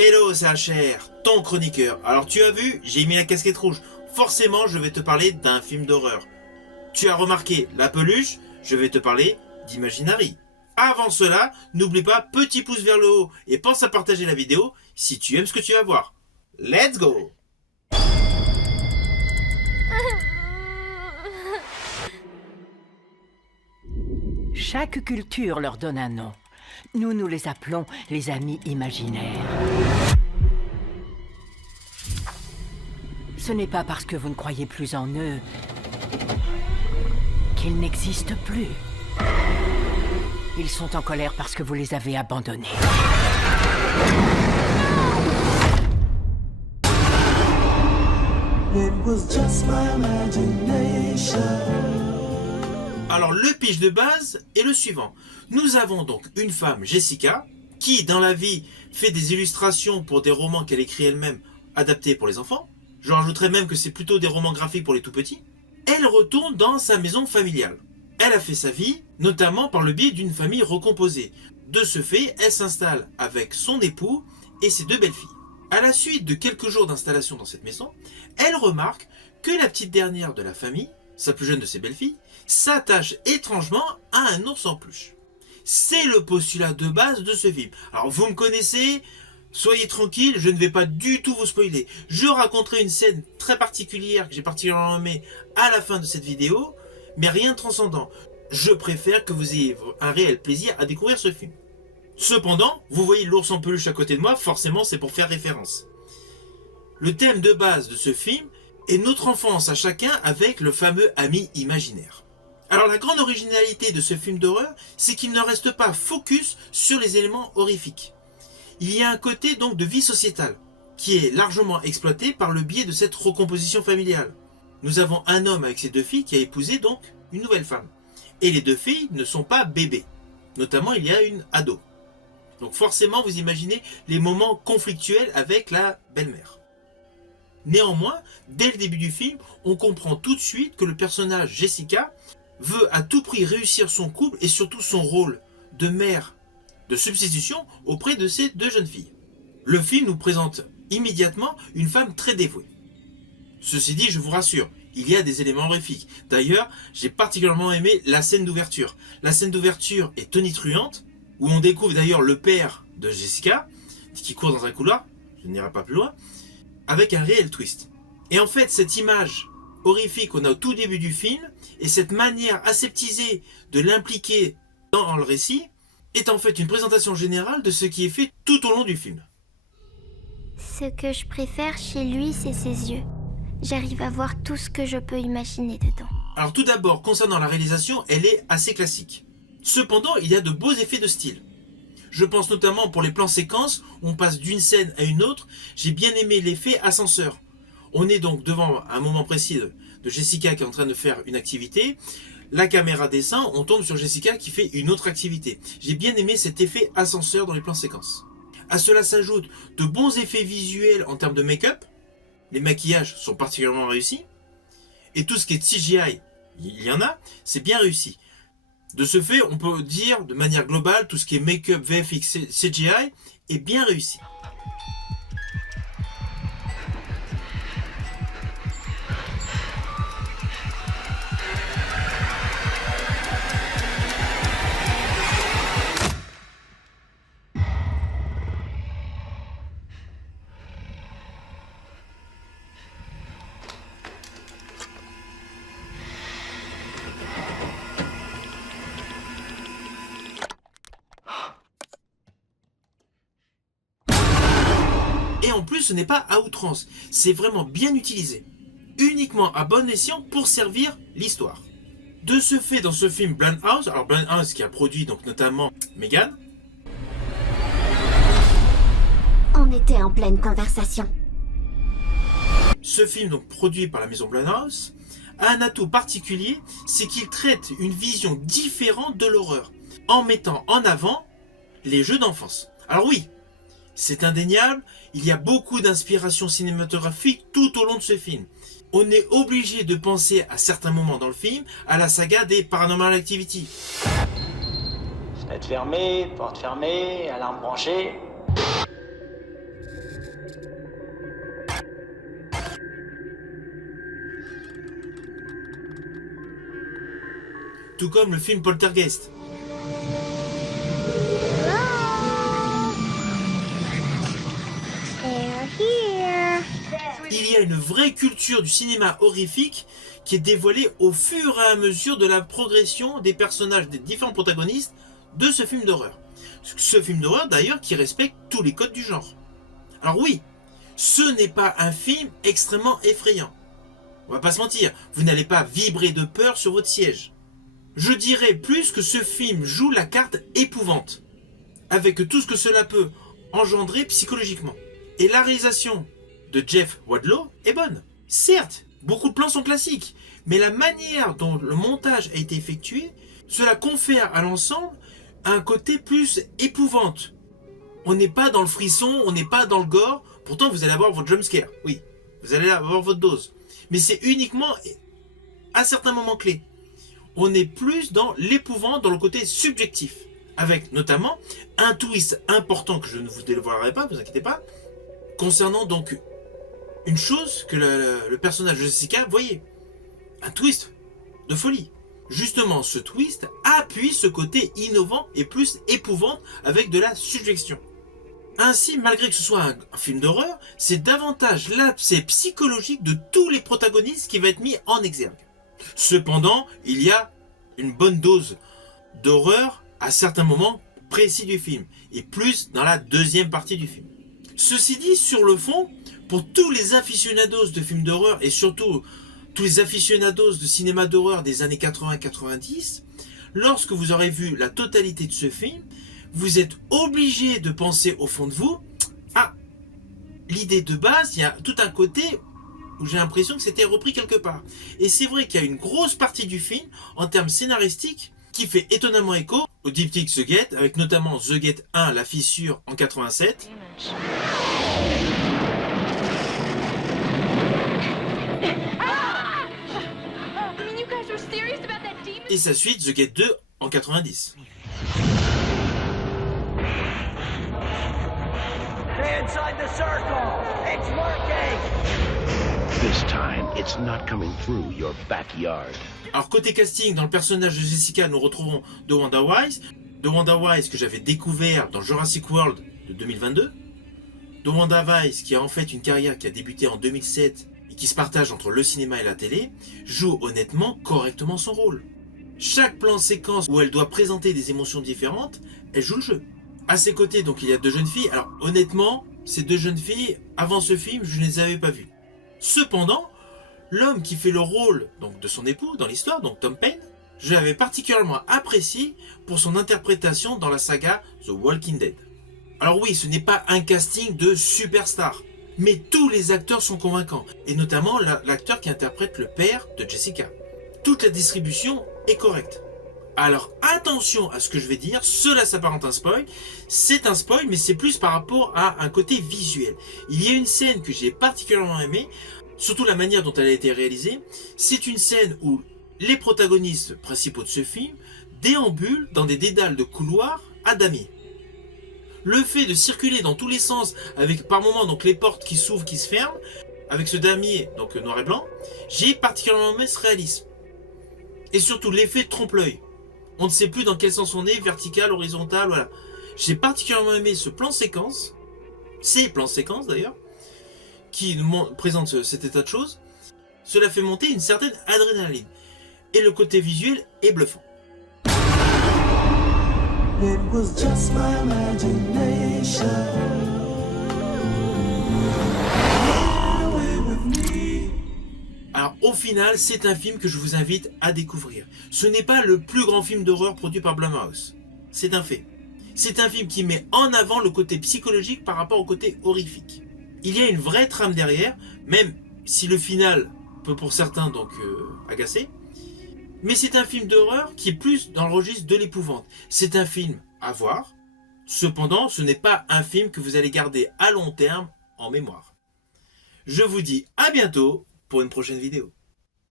Hello, c'est HR, ton chroniqueur. Alors tu as vu, j'ai mis la casquette rouge. Forcément, je vais te parler d'un film d'horreur. Tu as remarqué la peluche, je vais te parler d'Imaginary. Avant cela, n'oublie pas petit pouce vers le haut et pense à partager la vidéo si tu aimes ce que tu vas voir. Let's go! Chaque culture leur donne un nom. Nous les appelons les amis imaginaires. Ce n'est pas parce que vous ne croyez plus en eux qu'ils n'existent plus. Ils sont en colère parce que vous les avez abandonnés. It was just my imagination. Alors le pitch de base est le suivant. Nous avons donc une femme, Jessica, qui dans la vie fait des illustrations pour des romans qu'elle écrit elle-même adaptés pour les enfants. Je rajouterais même que c'est plutôt des romans graphiques pour les tout petits. Elle retourne dans sa maison familiale. Elle a fait sa vie, notamment par le biais d'une famille recomposée. De ce fait, elle s'installe avec son époux et ses deux belles-filles. À la suite de quelques jours d'installation dans cette maison, elle remarque que la petite dernière de la famille, sa plus jeune de ses belles-filles, s'attache étrangement à un ours en peluche. C'est le postulat de base de ce film. Alors vous me connaissez, soyez tranquille, je ne vais pas du tout vous spoiler. Je raconterai une scène très particulière que j'ai particulièrement aimée à la fin de cette vidéo, mais rien de transcendant. Je préfère que vous ayez un réel plaisir à découvrir ce film. Cependant, vous voyez l'ours en peluche à côté de moi, forcément c'est pour faire référence. Le thème de base de ce film est notre enfance à chacun avec le fameux ami imaginaire. Alors la grande originalité de ce film d'horreur, c'est qu'il ne reste pas focus sur les éléments horrifiques. Il y a un côté donc de vie sociétale, qui est largement exploité par le biais de cette recomposition familiale. Nous avons un homme avec ses deux filles qui a épousé donc une nouvelle femme. Et les deux filles ne sont pas bébés. Notamment il y a une ado. Donc forcément vous imaginez les moments conflictuels avec la belle-mère. Néanmoins, dès le début du film, on comprend tout de suite que le personnage Jessica veut à tout prix réussir son couple et surtout son rôle de mère de substitution auprès de ces deux jeunes filles. Le film nous présente immédiatement une femme très dévouée. Ceci dit, je vous rassure, il y a des éléments horrifiques. D'ailleurs, j'ai particulièrement aimé la scène d'ouverture. La scène d'ouverture est tonitruante, où on découvre d'ailleurs le père de Jessica, qui court dans un couloir, je n'irai pas plus loin, avec un réel twist. Et en fait, cette image horrifique qu'on a au tout début du film, et cette manière aseptisée de l'impliquer dans le récit, est en fait une présentation générale de ce qui est fait tout au long du film. Ce que je préfère chez lui, c'est ses yeux. J'arrive à voir tout ce que je peux imaginer dedans. Alors tout d'abord, concernant la réalisation, elle est assez classique. Cependant, il y a de beaux effets de style. Je pense notamment pour les plans séquences, on passe d'une scène à une autre. J'ai bien aimé l'effet ascenseur. On est donc devant un moment précis de Jessica qui est en train de faire une activité. La caméra descend, on tombe sur Jessica qui fait une autre activité. J'ai bien aimé cet effet ascenseur dans les plans séquences. À cela s'ajoutent de bons effets visuels en termes de make-up. Les maquillages sont particulièrement réussis. Et tout ce qui est CGI, il y en a, c'est bien réussi. De ce fait, on peut dire de manière globale, tout ce qui est make-up, VFX, CGI est bien réussi. Et en plus, ce n'est pas à outrance, c'est vraiment bien utilisé. Uniquement à bon escient pour servir l'histoire. De ce fait, dans ce film Blumhouse, alors Blumhouse qui a produit donc notamment Megan. On était en pleine conversation. Ce film donc produit par la maison Blumhouse a un atout particulier, c'est qu'il traite une vision différente de l'horreur, en mettant en avant les jeux d'enfance. Alors oui, c'est indéniable, il y a beaucoup d'inspiration cinématographique tout au long de ce film. On est obligé de penser à certains moments dans le film à la saga des Paranormal Activity. Fenêtre fermée, porte fermée, alarme branchée. tout comme le film Poltergeist. Il y a une vraie culture du cinéma horrifique qui est dévoilée au fur et à mesure de la progression des personnages des différents protagonistes de ce film d'horreur. Ce film d'horreur d'ailleurs qui respecte tous les codes du genre. Alors oui, ce n'est pas un film extrêmement effrayant. On va pas se mentir, vous n'allez pas vibrer de peur sur votre siège. Je dirais plus que ce film joue la carte épouvante, avec tout ce que cela peut engendrer psychologiquement. Et la réalisation de Jeff Wadlow est bonne. Certes, beaucoup de plans sont classiques, mais la manière dont le montage a été effectué, cela confère à l'ensemble un côté plus épouvante. On n'est pas dans le frisson, on n'est pas dans le gore, pourtant vous allez avoir votre jumpscare, oui, vous allez avoir votre dose. Mais c'est uniquement à certains moments clés. On est plus dans l'épouvante, dans le côté subjectif. Avec notamment un twist important que je ne vous dévoilerai pas, vous inquiétez pas, concernant donc une chose que le personnage de Jessica voyait. Un twist de folie. Justement, ce twist appuie ce côté innovant et plus épouvant avec de la subjection. Ainsi, malgré que ce soit un film d'horreur, c'est davantage l'abcès psychologique de tous les protagonistes qui va être mis en exergue. Cependant, il y a une bonne dose d'horreur à certains moments précis du film, et plus dans la deuxième partie du film. Ceci dit, sur le fond, pour tous les aficionados de films d'horreur, et surtout tous les aficionados de cinéma d'horreur des années 80-90, lorsque vous aurez vu la totalité de ce film, vous êtes obligé de penser au fond de vous, ah, l'idée de base, il y a tout un côté où j'ai l'impression que c'était repris quelque part. Et c'est vrai qu'il y a une grosse partie du film, en termes scénaristiques, qui fait étonnamment écho au diptyque The Gate, avec notamment The Gate 1, La Fissure, en 87. Et sa suite, The Gate 2, en 90. Inside the circle! It's working! This time, it's not coming through your backyard. Alors côté casting, dans le personnage de Jessica, nous retrouvons DeWanda Wise. DeWanda Wise que j'avais découvert dans Jurassic World de 2022. DeWanda Wise qui a en fait une carrière qui a débuté en 2007 et qui se partage entre le cinéma et la télé, joue honnêtement correctement son rôle. Chaque plan séquence où elle doit présenter des émotions différentes, elle joue le jeu. À ses côtés, donc, il y a deux jeunes filles. Alors, honnêtement, ces deux jeunes filles, avant ce film, je ne les avais pas vues. Cependant, l'homme qui fait le rôle donc, de son époux dans l'histoire, donc Tom Payne, je l'avais particulièrement apprécié pour son interprétation dans la saga The Walking Dead. Alors oui, ce n'est pas un casting de superstar, mais tous les acteurs sont convaincants, et notamment l'acteur qui interprète le père de Jessica. Toute la distribution est correcte. Alors attention à ce que je vais dire, cela s'apparente à un spoil, c'est un spoil mais c'est plus par rapport à un côté visuel. Il y a une scène que j'ai particulièrement aimée, surtout la manière dont elle a été réalisée, c'est une scène où les protagonistes principaux de ce film déambulent dans des dédales de couloirs à damier. Le fait de circuler dans tous les sens avec par moments donc les portes qui s'ouvrent, qui se ferment, avec ce damier donc noir et blanc, j'ai particulièrement aimé ce réalisme. Et surtout l'effet trompe-l'œil. On ne sait plus dans quel sens on est, vertical, horizontal, voilà. J'ai particulièrement aimé ce plan séquence, ces plans séquences d'ailleurs, qui présentent cet état de choses. Cela fait monter une certaine adrénaline. Et le côté visuel est bluffant. It was just my imagination. Alors au final, c'est un film que je vous invite à découvrir. Ce n'est pas le plus grand film d'horreur produit par Blumhouse. C'est un fait. C'est un film qui met en avant le côté psychologique par rapport au côté horrifique. Il y a une vraie trame derrière, même si le final peut pour certains donc agacer. Mais c'est un film d'horreur qui est plus dans le registre de l'épouvante. C'est un film à voir. Cependant, ce n'est pas un film que vous allez garder à long terme en mémoire. Je vous dis à bientôt pour une prochaine vidéo.